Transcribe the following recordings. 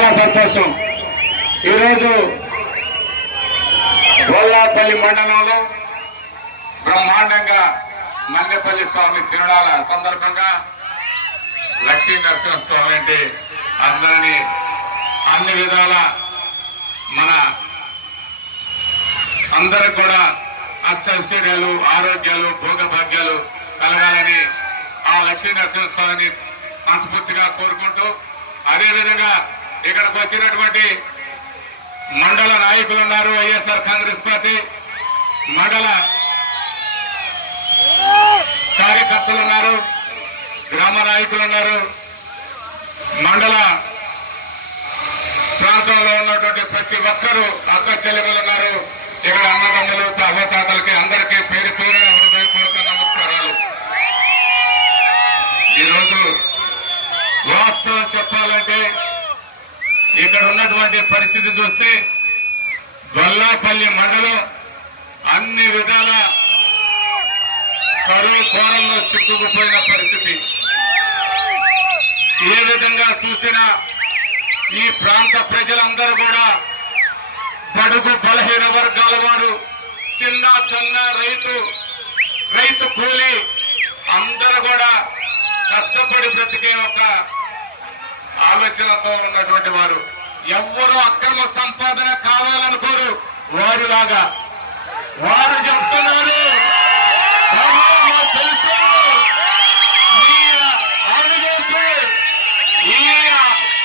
చాలా సంతోషం. ఈరోజు గొల్లాపల్లి మండలంలో బ్రహ్మాండంగా మల్లెపల్లి స్వామి తిరునాల సందర్భంగా లక్ష్మీ నరసింహస్వామి అంటే అందరినీ అన్ని విధాల మన అందరికి కూడా అష్టైశ్వర్యాలు ఆరోగ్యాలు భోగభాగ్యాలు కలగాలని ఆ లక్ష్మీ నరసింహస్వామిని మనస్ఫూర్తిగా కోరుకుంటూ అదేవిధంగా ఇక్కడికి వచ్చినటువంటి మండల నాయకులు ఉన్నారు వైఎస్ఆర్ కాంగ్రెస్ పార్టీ మండల కార్యకర్తలు ఉన్నారు గ్రామ నాయకులు ఉన్నారు. మండల ప్రాంతంలో ఉన్నటువంటి ప్రతి ఒక్కరూ అక్క చెల్లెములు ఉన్నారు. ఇక్కడ అన్నదమ్ములు అవతాతలకి అందరికీ పేరు పేరు హృదయపూర్వక నమస్కారాలు. ఈరోజు వాస్తవం చెప్పాలంటే ఇక్కడ ఉన్నటువంటి పరిస్థితి చూస్తే గొల్లాపల్లి మండలం అన్ని విధాల కరువు కోరల్లో చిక్కుకుపోయిన పరిస్థితి. ఏ విధంగా చూసినా ఈ ప్రాంత ప్రజలందరూ కూడా బడుగు బలహీన వర్గాల వారు చిన్న చిన్న రైతు రైతు కూలి అందరూ కూడా కష్టపడి బ్రతికే ఒక ఆలోచనతో ఉన్నటువంటి వారు ఎవ్వరూ అక్రమ సంపాదన కావాలనుకోరు. వారిలాగా వారు చెప్తున్నారు. "బాబు, మాకు తెలుసు మీ ఈ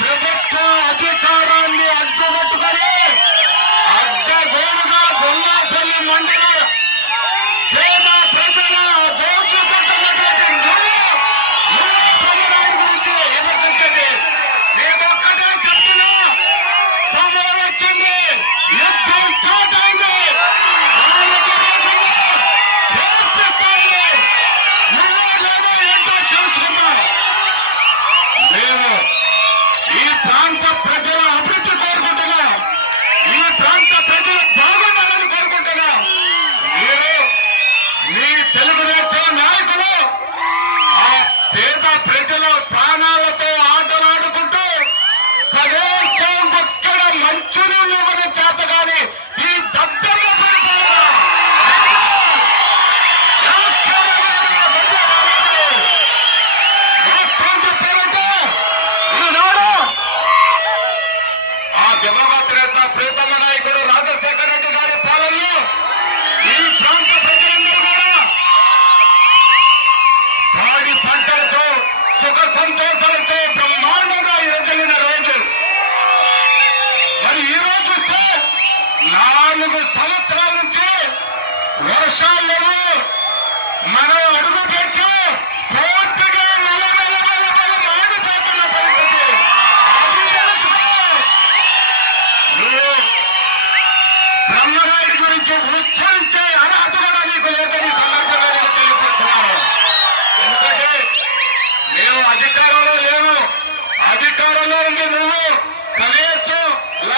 ప్రభుత్వ అధికారాన్ని అడ్డుపట్టుకొని అడ్డగోలుగా గొల్లాపల్లి మండలి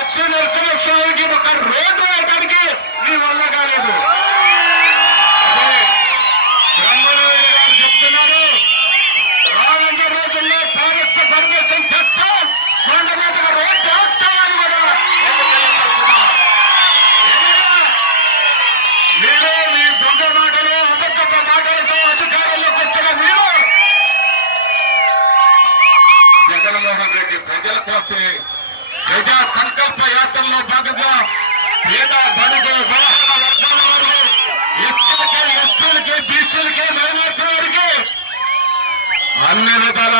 లక్ష్మీ నరసింహస్వామికి ఒక రోడ్డు వేయడానికి మీ వల్ల కాలేదు అదే బ్రహ్మరాయుడు గారు చెప్తున్నారు రానున్న రోజుల్లో ఫారెస్ట్ పర్మిషన్ చేస్తా కొండ మీదగా రోడ్డు వేస్తామని కూడా నేను తెలియపడుతున్నా. ఏమైనా మీరు మీ దొంగ మాటలు అబద్ధ మాటలతో అధికారంలోకి వచ్చిన మీరు జగన్మోహన్ రెడ్డి ప్రజల కోసమే ప్రజా సంకల్ప యాత్రలో భాగంగా పేద బడుగు బలహీన వర్గాల వారు ఎస్టీలకి ఎస్టీలకి బీసీలకి మైనార్టీ వారికి అన్ని విధాల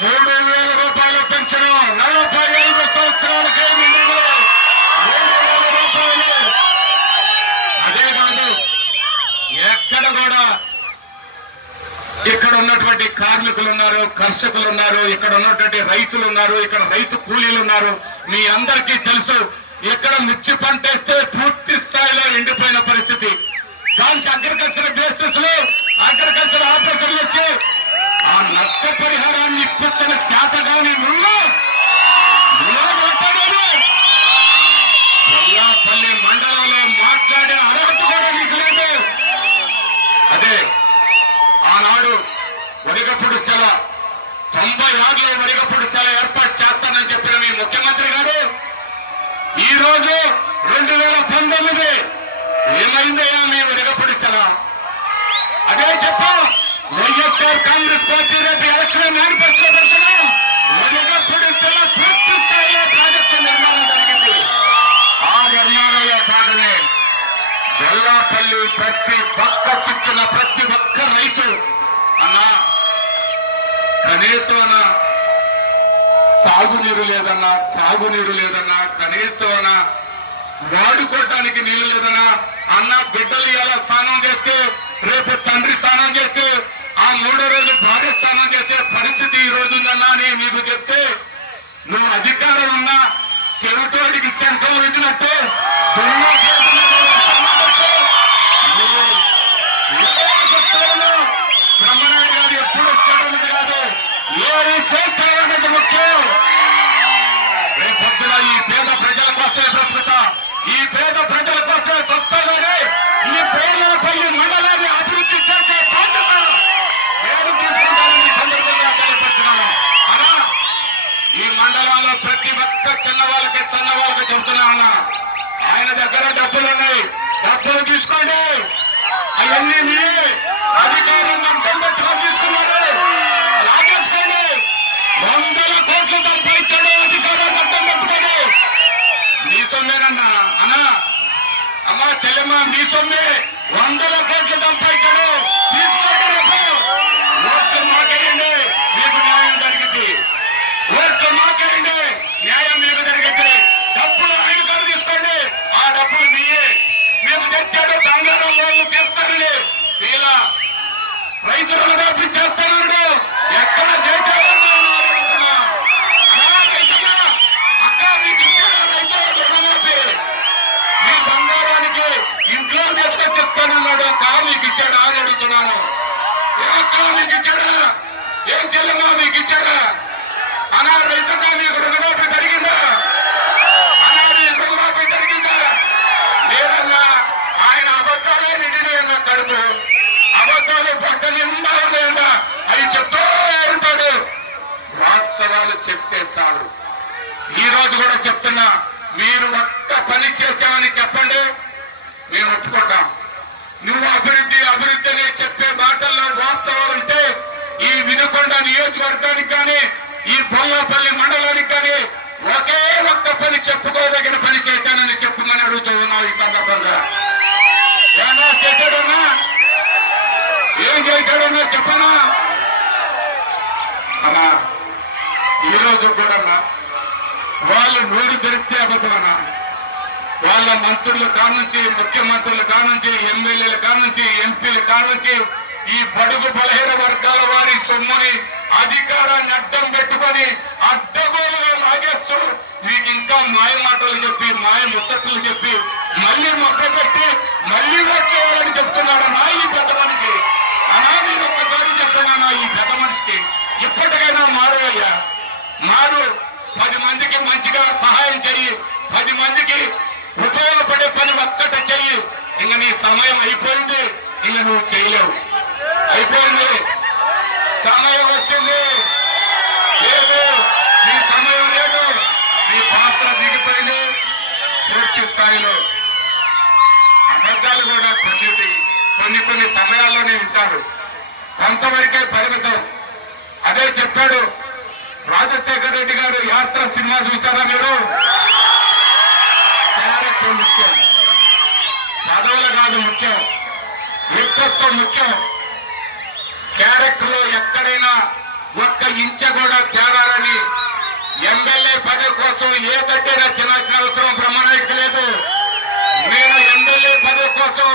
మూడు వేల రూపాయల పెన్షన్ నలభై ఐదు సంవత్సరాలకే నిండులో మూడు వేల రూపాయలు అదే కాదు ఎక్కడ కూడా ఇక్కడ ఉన్నటువంటి కార్మికులు ఉన్నారు కర్షకులు ఉన్నారు ఇక్కడ ఉన్నటువంటి రైతులు ఉన్నారు ఇక్కడ రైతు కూలీలు ఉన్నారు మీ అందరికీ తెలుసు ఇక్కడ మిర్చి పంట వేస్తే పూర్తి స్థాయిలో ఎండిపోయిన పరిస్థితి. దానికి అగ్రికల్చర్ బేసిస్లో అగ్రికల్చర్ ఆఫీసర్లు వచ్చి ఆ నష్టపరిహారాన్ని ఇప్పించిన శాతగాని నువ్వు నువ్వే మండలంలో మాట్లాడిన అర్హత కూడా నీకు లేదు. అదే ఆనాడు వరిగప్పుడు స్థల తొంభై ఆరులో వరిగప్పుడు స్థల ఏర్పాటు చేస్తానని చెప్పిన మీ ముఖ్యమంత్రి గారు ఈ రోజు రెండు వేల పంతొమ్మిది ఏమైందయ్యా మీ వరిగప్పుడు స్థల? అదే చెప్పా వైఎస్ఆర్ కాంగ్రెస్ పార్టీ రేపు ఎలక్షన్ మేనిఫెస్టో పెడుతున్నాం వరిగప్పుడు స్థల పూర్తి స్థాయిలో ప్రాజెక్టు నిర్మాణం జరిగింది. ఆ నిర్మాణంలో భాగమే గొల్లాపల్లి ప్రతి ఒక్క చిక్కున ప్రతి ఒక్క రైతు అన్నా కనీసమన సాగునీరు లేదన్నా తాగునీరు లేదన్నా కనీసమన వాడుకోవటానికి నీళ్ళు లేదన్నా అన్న బిడ్డలు ఇలా స్నానం చేస్తే రేపు తండ్రి స్నానం చేస్తే ఆ మూడో రోజు భార్య స్నానం చేసే పరిస్థితి ఈ రోజు ఉందన్నా అని నీకు చెప్తే నువ్వు అధికారం ఉన్నా చెవిటోడికి శంఖం వచ్చినట్టు నువ్వు ఏదో చెప్తావు బ్రహ్మనాయుడు గారు ఎప్పుడు వచ్చాడన్నది కాదు ఏది చేస్తాడన్నది ముఖ్యం రేపొద్దున ఈ పేద ప్రజల కోసమే బ్రతుకుతా. ఈ పేద ప్రజల కోసమే స్వస్థగానే ఈ పేర్లపల్లి మండలాన్ని అభివృద్ధి చేసే బాధ్యత నేను తీసుకుంటానని ఈ సందర్భంగా తెలియపడుతున్నాను అనా ఈ మండలంలో ప్రతి ఒక్క చిన్న వాళ్ళకి చిన్న వాళ్ళకి చెబుతున్నా అన్న ఆయన దగ్గర డబ్బులు ఉన్నాయి. డబ్బులు తీసుకోండి. అవన్నీ మీ అధికారం అడ్డం పెట్టుకొని తీసుకున్నారు వందల కోట్లు సంపాదించాడు అధికారం అడ్డం పెట్టుకోడు నీ సొమ్మేనన్నా అన్నా అమ్మా చెల్లెమ్మ నీ సొమ్మే. వందల కోట్లు సంపాదించాడు. తీసుకోండి రేపు. ఓట్లు మాకేయండి. మీకు న్యాయం జరిగింది. ఓట్లు మాకేయండి. న్యాయం మీకు జరిగింది. డబ్బులు ఆయన కాదు తీసుకోండి. ఆ డబ్బులు మీయే. మీకు తెచ్చాడు బంగారం వాళ్ళు చేస్తారని ఇలా రైతులను డబ్బులు చేస్తానన్నాడు ఎక్కడ మీకు ఇచ్చాడా అని అడుగుతున్నాను. ఏమక్క మీకు ఇచ్చాడా? ఏం చెల్లెమ్మా మీకు ఇచ్చాడా? అనా రైతుగా మీకు రుణమాఫీ జరిగిందా? అనా మీకు రుణమాఫీ జరిగిందా? లేదన్నా ఆయన అబద్ధాలే నిండినాయన్న కడుపు. అబద్ధాలు పడ్డ నిండా ఉన్నాయన్నా అవి చెప్తూ ఉంటాడు. వాస్తవాలు చెప్తే చాలు. ఈ రోజు కూడా చెప్తున్నా మీరు ఒక్క పని చేశామని చెప్పండి మేము ఒప్పుకుంటాం. నువ్వు ఆ అభివృద్ధి చెప్పే మాటల్లో వాస్తవం ఉంటే ఈ వినుకొండ నియోజకవర్గానికి కానీ ఈ బొల్లపల్లి మండలానికి కానీ ఒకే ఒక్క పని చెప్పుకోదగిన పని చేశానని చెప్పమని అడుగుతూ ఉన్నావు ఈ సందర్భంగా. ఏమన్నా చేశాడన్నా ఏం చేశాడన్నా చెప్పనా? అన్నా ఈ రోజు కూడా వాళ్ళు నోరు తెరిస్తే అబద్ధమన్నా? వాళ్ళ మంత్రుల కానుంచి ముఖ్యమంత్రుల కానుంచి ఎమ్మెల్యేల కానుంచి ఎంపీల కానుంచి ఈ బడుగు బలహీన వర్గాల వారి సొమ్ముని అధికారాన్ని అడ్డం పెట్టుకొని అడ్డగోలుగా లాగేస్తూ మీకు ఇంకా మాయ మాటలు చెప్పి మాయ ముచ్చట్లు చెప్పి మళ్ళీ మొక్క పెట్టి మళ్ళీ వచ్చేయాలని చెప్తున్నాడు నా ఈ పెద్ద మనిషి. అనా నేను ఒక్కసారి చెప్తున్నాను ఈ పెద్ద మనిషికి? ఇప్పటికైనా మారవయ్యా. మారు. పది మందికి మంచిగా సహాయం చెయ్యి. పది మందికి ఉపయోగపడే పని ఒక్కటి చెయ్యి. ఇంక నీ సమయం అయిపోయింది. ఇంక నువ్వు చేయలేవు. అయిపోయింది. సమయం వచ్చింది. లేదు. నీ సమయం లేదు. నీ పాత్ర దిగిపోయింది. పూర్తి స్థాయిలో. అబద్ధాలు కూడా కొన్ని కొన్ని కొన్ని సమయాల్లోనే ఉంటారు కొంతవరకే పరిమితం. అదే చెప్పాడు. రాజశేఖర రెడ్డి గారు యాత్ర సినిమా చూసారా మీరు? క్యారెక్టర్ ముఖ్యం. పదవులు కాదు ముఖ్యం. వ్యక్తిత్వం ముఖ్యం. క్యారెక్టర్లో ఎక్కడైనా ఒక్క ఇంచ కూడా తేడాలని ఎమ్మెల్యే పదవి కోసం ఏ గడ్డైనా తినాల్సిన అవసరం బ్రహ్మనాయుడికి లేదు. నేను ఎమ్మెల్యే పదవి కోసం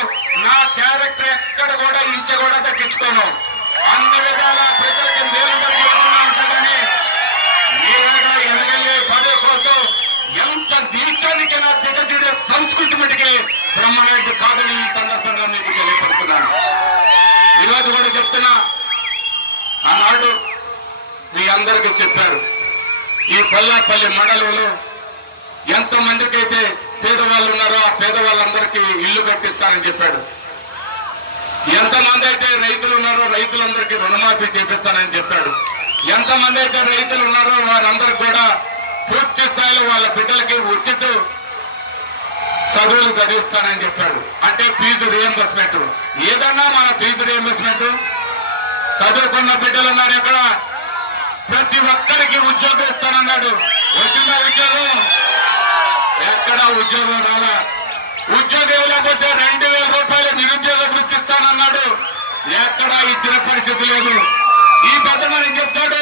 నా క్యారెక్టర్ ఎక్కడ కూడా ఇంచ కూడా తగ్గించుకోను. అన్ని విధాల ప్రజలకి మేలు జరిగిస్తున్నా సంస్కృతి మటుకే బ్రహ్మనాయుడు కాదని ఈ సందర్భంగా మీకు తెలియపడుతున్నాను ఈరోజు కూడా చెప్తున్నా ఆనాడు మీ అందరికీ చెప్పారు ఈ పల్లాపల్లి మండలంలో ఎంతమందికైతే పేదవాళ్ళు ఉన్నారో ఆ పేదవాళ్ళందరికీ ఇల్లు కట్టిస్తానని చెప్పాడు. ఎంతమంది అయితే రైతులు ఉన్నారో రైతులందరికీ రుణమాఫీ చేపిస్తానని చెప్పాడు. ఎంతమంది అయితే రైతులు ఉన్నారో వారందరికి కూడా పూర్తి స్థాయిలో వాళ్ళ బిడ్డలకి ఉచిత చదువులు చదివిస్తానని చెప్పాడు. అంటే ఫీజు రియంబర్స్మెంట్ ఏదన్నా మన ఫీజు రియంబర్స్మెంట్ చదువుకున్న బిడ్డలు ఉన్నారు ఇక్కడ. ప్రతి ఒక్కరికి ఉద్యోగం ఇస్తానన్నాడు. వచ్చిందా ఉద్యోగం? ఎక్కడ ఉద్యోగం రాలా. ఉద్యోగం ఇవ్వలేకపోతే రెండు వేల రూపాయలు నిరుద్యోగ వృత్తిస్తానన్నాడు ఎక్కడా ఇచ్చిన పరిస్థితి లేదు. ఈ పెద్ద చెప్తాడు?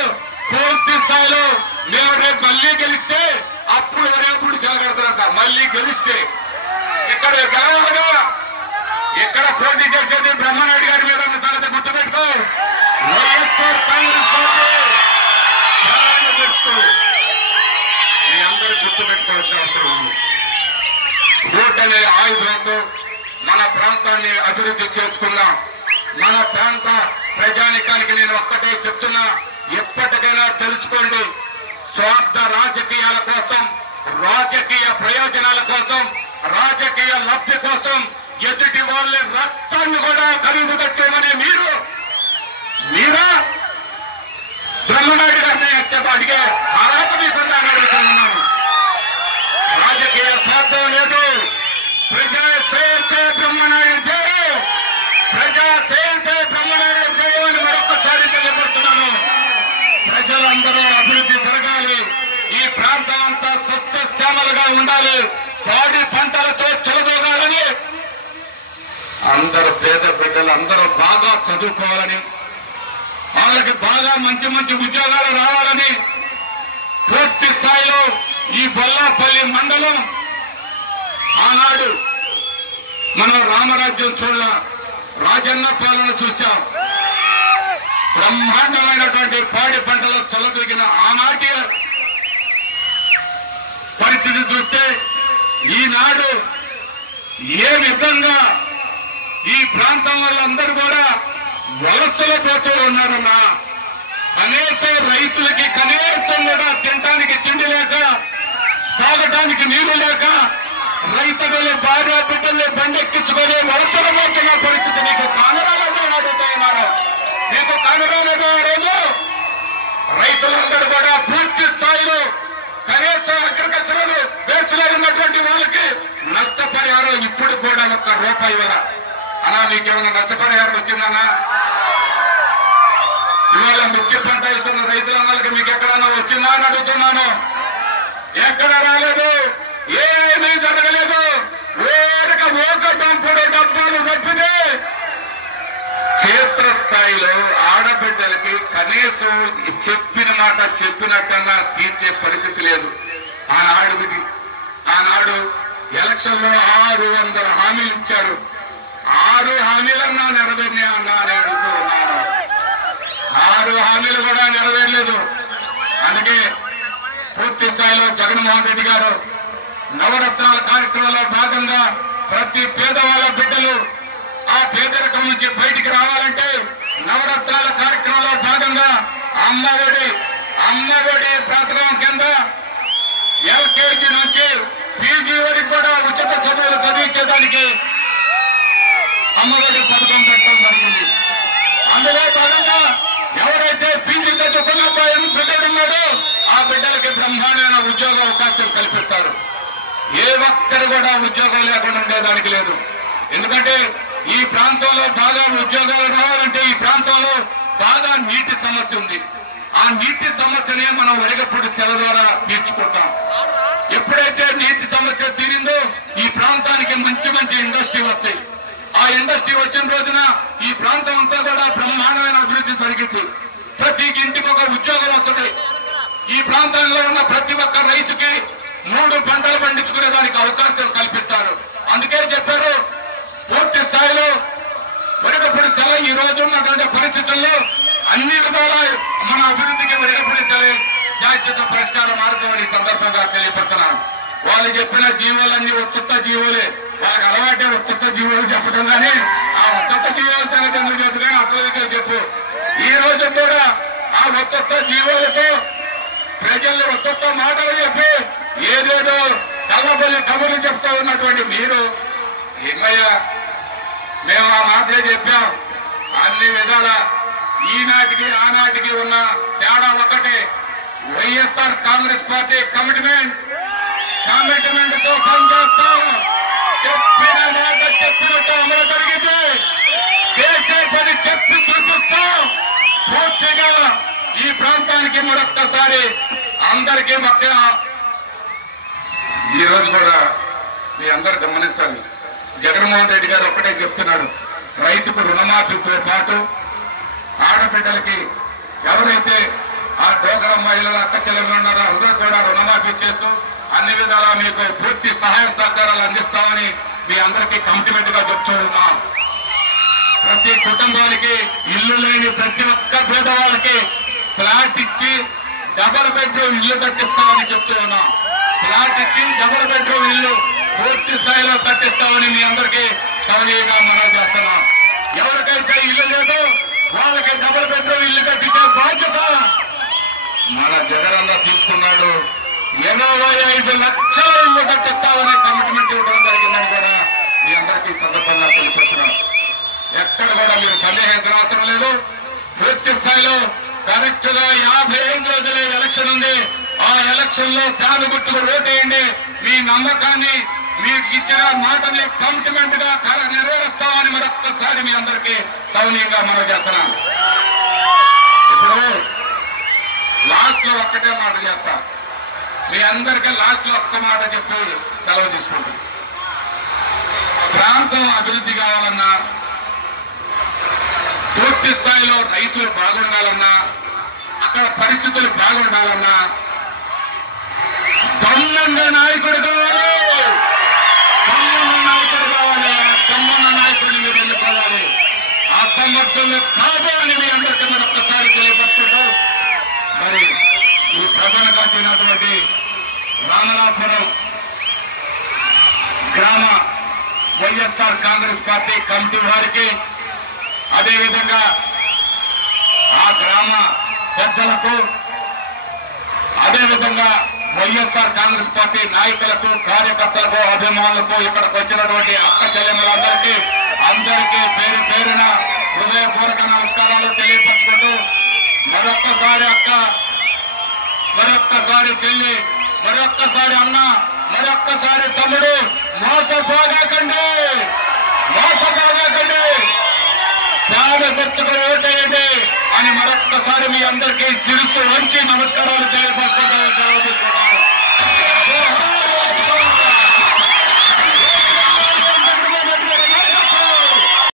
పూర్తి స్థాయిలో మేము రేపు మళ్ళీ గెలిస్తే అప్పుడు రేపు సెలగడతారంట మళ్ళీ గెలిస్తే ఇక్కడ గెలవాలిగా ఇక్కడ పోటీ చేసేది బ్రహ్మనాయుడు గారి మీద ఉన్న సంగతి గుర్తుపెట్టుకో. వైఎస్ఆర్ కాంగ్రెస్ పార్టీ మీ అందరూ గుర్తుపెట్టుకోవాల్సిన అవసరం ఉంది. ఓట్ అనే ఆయుధంతో మన ప్రాంతాన్ని అభివృద్ధి చేసుకుందాం. మన ప్రాంత ప్రజానికానికి నేను ఒక్కటే చెప్తున్నా ఎప్పటికైనా తెలుసుకోండి స్వార్థ రాజకీయాల కోసం రాజకీయ ప్రయోజనాల కోసం రాజకీయ లబ్ధి కోసం ఎదుటి వాళ్ళ రక్తాన్ని కూడా ఖరీదు మీరు మీరా? బ్రహ్మనాయుడు గారిని చెప్ప అడిగే అర్హత మీకుందా అడుగుతున్నాను రాజకీయ స్వార్థం లేదు. ప్రజా శ్రేయసే బ్రహ్మనాయుడు జయ ప్రజా శ్రేయసే బ్రహ్మనాయుడు జయ అని మరొకసారి తెలియబడుతున్నాను ప్రజలందరూ అభివృద్ధి జరగాలి. ఈ ప్రాంతం అంతా సస్యశ్యామలుగా ఉండాలి. పాడి పంటలతో తొలగోగాలని అందరూ పేద బిడ్డలు అందరూ బాగా చదువుకోవాలని వాళ్ళకి బాగా మంచి మంచి ఉద్యోగాలు రావాలని పూర్తి స్థాయిలో ఈ బొల్లాపల్లి మండలం ఆనాడు మనం రామరాజ్యం చూడ రాజన్న పాలన చూశాం. బ్రహ్మాండమైనటువంటి పాడి పంటలు తొలగిన ఆనాటి పరిస్థితి చూస్తే ఈనాడు ఏ విధంగా ఈ ప్రాంతం వాళ్ళందరూ కూడా వలసలు పోతూ ఉన్నారన్నా కనీసం రైతులకి కనీసం కూడా తినడానికి తిండి లేక తాగడానికి నీరు లేక రైతులు భార్య బిడ్డల్ని దండెక్కించుకొని వలసలు పోతున్న పరిస్థితి నీకు కానరాలేదో అని నీకు కానరాలేదో ఆ రోజు? రైతులందరూ కూడా పూర్తి స్థాయిలో కనీసం అగ్రికల్చరల్ బేస్ ఉన్నటువంటి వాళ్ళకి నష్టపరిహారం ఇప్పుడు కూడా ఒక్క రూపాయి ఇవ్వాల. అలా మీకేమైనా నష్టపరిహారం వచ్చిందన్నా? ఇవాళ మిర్చి పంట వేస్తున్న రైతులందరికీ మీకు ఎక్కడన్నా వచ్చిందా అని అడుగుతున్నాను. ఎక్కడ రాలేదు? ఏమీ జరగలేదు. ఓరక ఓక దంపుడు డబ్బాలు తప్పితే క్షేత్రస్థాయిలో ఆడబిడ్డలకి కనీసం చెప్పిన మాట చెప్పినట్టన్నా తీర్చే పరిస్థితి లేదు. ఆనాడుది ఆనాడు ఎలక్షన్లో ఆరు వందల హామీలు ఇచ్చారు. ఆరు హామీలన్నా నెరవేరినా అన్నా అని అడుగుతూ ఉన్నాను. ఆరు హామీలు కూడా నెరవేరలేదు. అందుకే పూర్తి స్థాయిలో జగన్మోహన్ రెడ్డి గారు నవరత్నాల కార్యక్రమంలో భాగంగా ప్రతి పేదవాళ్ళ బిడ్డలు ఆ పేదరికం నుంచి బయటికి రావాలంటే నవరత్నాల కార్యక్రమంలో భాగంగా అమ్మఒడి అమ్మఒడి పథకం కింద ఎల్కేజీ నుంచి పీజీ వరకు కూడా ఉచిత చదువులు చదివించేదానికి అమ్మఒడి పథకం పెట్టడం జరిగింది. అందులో భాగంగా ఎవరైతే పీజీ చదువుకున్న అబ్బాయిని బిడ్డలు ఉన్నాడో ఆ బిడ్డలకి బ్రహ్మాండమైన ఉద్యోగ అవకాశం కల్పిస్తారు. ఏ ఒక్కరు కూడా ఉద్యోగం లేకుండా ఉండేదానికి లేదు. ఎందుకంటే ఈ ప్రాంతంలో బాగా ఉద్యోగాలు రావాలంటే ఈ ప్రాంతంలో బాగా నీటి సమస్య ఉంది. ఆ నీటి సమస్యనే మనం వరిగప్పుడు సెల ద్వారా తీర్చుకుంటాం. ఎప్పుడైతే నీటి సమస్య తీరిందో ఈ ప్రాంతానికి మంచి మంచి ఇండస్ట్రీ వస్తాయి. ఆ ఇండస్ట్రీ వచ్చిన రోజున ఈ ప్రాంతం అంతా కూడా బ్రహ్మాండమైన అభివృద్ధి జరిగింది. ప్రతి ఇంటికి ఒక ఉద్యోగం వస్తుంది. ఈ ప్రాంతంలో ఉన్న ప్రతి ఒక్క రైతుకి మూడు పంటలు పండించుకునే దానికి అవకాశం కల్పిస్తారు. అందుకే చెప్పారు పూర్తి స్థాయిలో వెనకపూడి సెల ఈ రోజు ఉన్నటువంటి పరిస్థితుల్లో అన్ని విధాల మన అభివృద్ధికి వెనకపూడి సెల శాశ్వత పరిష్కార మార్గం అని సందర్భంగా తెలియపడుతున్నాను వాళ్ళు చెప్పిన జీవులన్నీ ఉత్తుత్త జీవులే. వాళ్ళకి అలవాటే ఉత్తుత్త జీవులు చెప్పడం కానీ ఆ ఉత్తుత్త జీవులు సంగతి ఎందుకు చెప్పు కానీ అసలు విషయం చెప్పు. ఈ రోజు కూడా ఆ ఉత్తుత్త జీవులతో ప్రజల్ని ఒక్కొక్క మాటలు చెప్పి ఏదేదో కళ్ళబల్లి కబుర్లు చెప్తా ఉన్నటువంటి మీరు ఏమయ్యా? మేము ఆ మాటే చెప్పాం. అన్ని విధాల ఈనాటికి ఆనాటికి ఉన్న తేడా ఒకటే వైఎస్ఆర్ కాంగ్రెస్ పార్టీ కమిట్మెంట్. కమిట్మెంట్తో పనిచేస్తాం. చెప్పిన మాట చెప్పినట్టు అమలు జరిగితే చేసే పని చెప్పి చూపిస్తాం. పూర్తిగా ఈ ప్రాంతానికి మరొక్కసారి అందరికీ మొక్క ఈరోజు కూడా మీ అందరు గమనించాలి. జగన్మోహన్ రెడ్డి గారు ఒక్కటే చెప్తున్నాడు రైతుకు రుణమాఫీతో పాటు ఆడబిడ్డలకి ఎవరైతే ఆ డోగర మహిళల అక్క చెల్లెలు ఉన్నారో అందరూ కూడా రుణమాఫీ చేస్తూ అన్ని విధాలా మీకు పూర్తి సహాయ సహకారాలు అందిస్తామని మీ అందరికీ కమిట్మెంట్గా చెప్తూ ఉన్నాం. ప్రతి కుటుంబానికి ఇల్లు లేని ప్రతి ఒక్క పేదవాళ్ళకి ఫ్లాట్ ఇచ్చి డబల్ బెడ్రూమ్ ఇల్లు కట్టిస్తామని చెప్తూ ఉన్నాం. ఫ్లాట్ ఇచ్చి డబల్ బెడ్రూమ్ ఇల్లు పూర్తి స్థాయిలో కట్టిస్తామని మీ అందరికీ సవనీయంగా మనం చేస్తున్నాం. ఎవరికైతే ఇల్లు లేదు వాళ్ళకి డబుల్ బెడ్రూమ్ ఇల్లు కట్టించే బాధ్యత మన జగనన్న తీసుకున్నాడు. ఎనభై ఐదు లక్షల ఇల్లు కట్టిస్తామనే కమిట్మెంట్ ఇవ్వడం జరిగిందని కూడా మీ అందరికీ సందర్భంగా తెలియపరుస్తున్నాం. ఎక్కడ కూడా మీరు సందేహించిన అవసరం లేదు. పూర్తి స్థాయిలో కరెక్ట్గా యాభై ఐదు రోజుల ఎలక్షన్ ఉంది. ఆ ఎలక్షన్లో ఫ్యాన్ గుర్తుకు ఓటేయండి. మీ నమ్మకాన్ని మీకు ఇచ్చిన మాటని కమిట్మెంట్గా కర- నెరవేరుస్తామని మరొక్కసారి మీ అందరికీ సౌనీయంగా మనం చేస్తున్నాం. ఇప్పుడు లాస్ట్లో ఒక్కటే మాట చేస్తా. మీ అందరికీ లాస్ట్లో ఒక్క మాట చెప్పి సెలవు తీసుకుంటాం. ప్రాంతం అభివృద్ధి కావాలన్నా పూర్తి స్థాయిలో రైతులు బాగుండాలన్నా అక్కడ పరిస్థితులు బాగుండాలన్నా దమ్మున్న నాయకుడు అసమర్థులు కాదు అని మీ అందరికీ మనం ఒక్కసారి తెలియపరుచుకుంటూ మరి ఈ ప్రధాన కాటినటువంటి రామనాథపురం గ్రామ వైఎస్ఆర్ కాంగ్రెస్ పార్టీ కమిటీ వారికి అదేవిధంగా ఆ గ్రామ పెద్దలకు అదేవిధంగా వైఎస్ఆర్ కాంగ్రెస్ పార్టీ నాయకులకు కార్యకర్తలకు అభిమానులకు ఇక్కడికి వచ్చినటువంటి అక్క చెల్లెమ్మలందరికీ అందరికీ పేరు పేరున హృదయపూర్వక నమస్కారాలు తెలియపరచుకుంటూ మరొక్కసారి అక్క మరొక్కసారి చెల్లి మరొక్కసారి అన్న మరొక్కసారి తమ్ముడు మోసపోగాకండి మోసపోగాకండి పేద గుర్తుకు ఓటేయండి అని మరొక్కసారి మీ అందరికీ శిరస్సు వంచి నమస్కారాలు తెలియపరుచుకుంటూ సెలవు తీసుకున్నాను